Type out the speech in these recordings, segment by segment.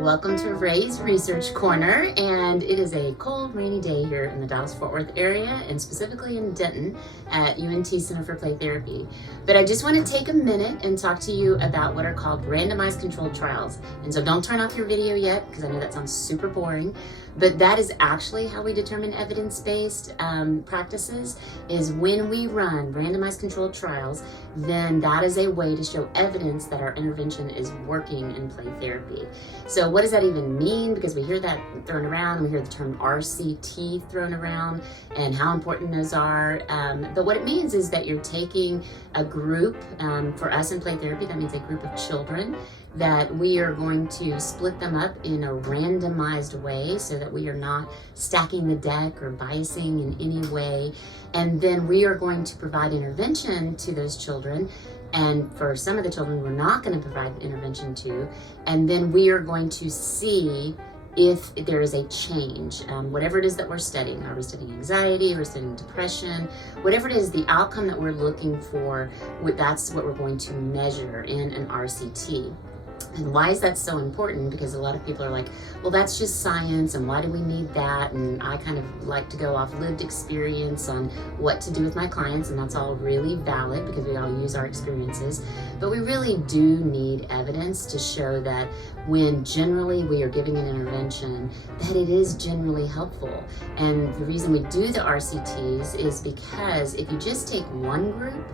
Welcome to Ray's Research Corner, and it is a cold, rainy day here in the Dallas-Fort Worth area, and specifically in Denton at UNT Center for Play Therapy. But I just want to take a minute and talk to you about what are called randomized controlled trials. And so don't turn off your video yet, because I know that sounds super boring, but that is actually how we determine evidence-based practices, is when we run randomized controlled trials, then that is a way to show evidence that our intervention is working in play therapy. So what does that even mean? Because we hear that thrown around, and we hear the term RCT thrown around and how important those are. But what it means is that you're taking a group, for us in play therapy, that means a group of children, that we are going to split them up in a randomized way so that we are not stacking the deck or biasing in any way. And then we are going to provide intervention to those children. And for some of the children, we're not going to provide intervention to. And then we are going to see if there is a change, whatever it is that we're studying. Are we studying anxiety? Are we studying depression? Whatever it is, the outcome that we're looking for, that's what we're going to measure in an RCT. And why is that so important? Because a lot of people are like, well, that's just science, and why do we need that? And I kind of like to go off lived experience on what to do with my clients, and that's all really valid because we all use our experiences. But we really do need evidence to show that when generally we are giving an intervention, that it is generally helpful. And the reason we do the RCTs is because if you just take one group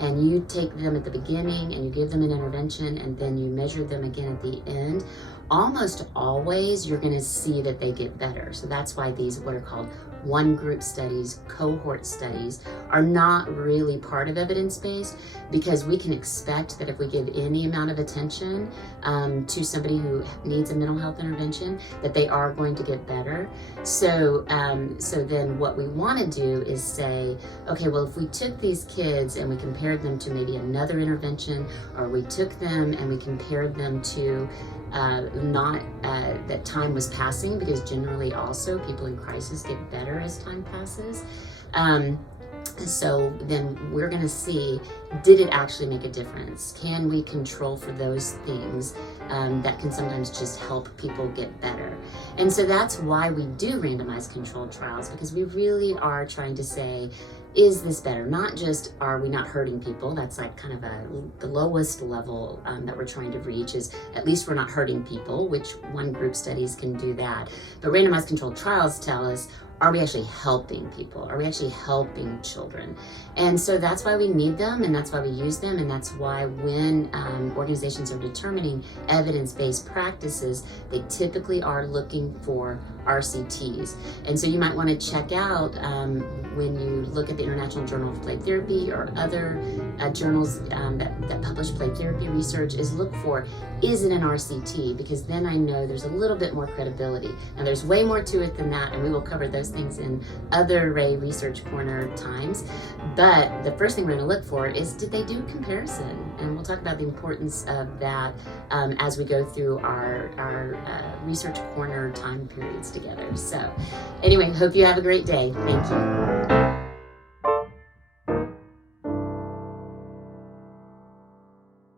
and you take them at the beginning and you give them an intervention and then you measure them again at the end, almost always you're going to see that they get better. So that's why these, what are called one group studies, cohort studies, are not really part of evidence-based, because we can expect that if we give any amount of attention to somebody who needs a mental health intervention, that they are going to get better. So then what we want to do is say, okay, well, if we took these kids and we compared them to maybe another intervention, or we took them and we compared them to that time was passing, because generally also people in crisis get better as time passes. So then we're going to see, did it actually make a difference? Can we control for those things that can sometimes just help people get better? And so that's why we do randomized controlled trials, because we really are trying to say, is this better? Not just, are we not hurting people? That's like kind of the lowest level that we're trying to reach, is at least we're not hurting people, which one group studies can do that. But randomized controlled trials tell us, are we actually helping people? Are we actually helping children? And so that's why we need them, and that's why we use them, and that's why when organizations are determining evidence-based practices, they typically are looking for RCTs. And so you might want to check out when you look at the International Journal of Play Therapy or other journals that publish play therapy research, is look for, is it an RCT? Because then I know there's a little bit more credibility. Now there's way more to it than that, and we will cover those things in other Ray Research Corner times. But the first thing we're going to look for is, did they do comparison? And we'll talk about the importance of that as we go through our Research Corner time periods together. So anyway, hope you have a great day. Thank you.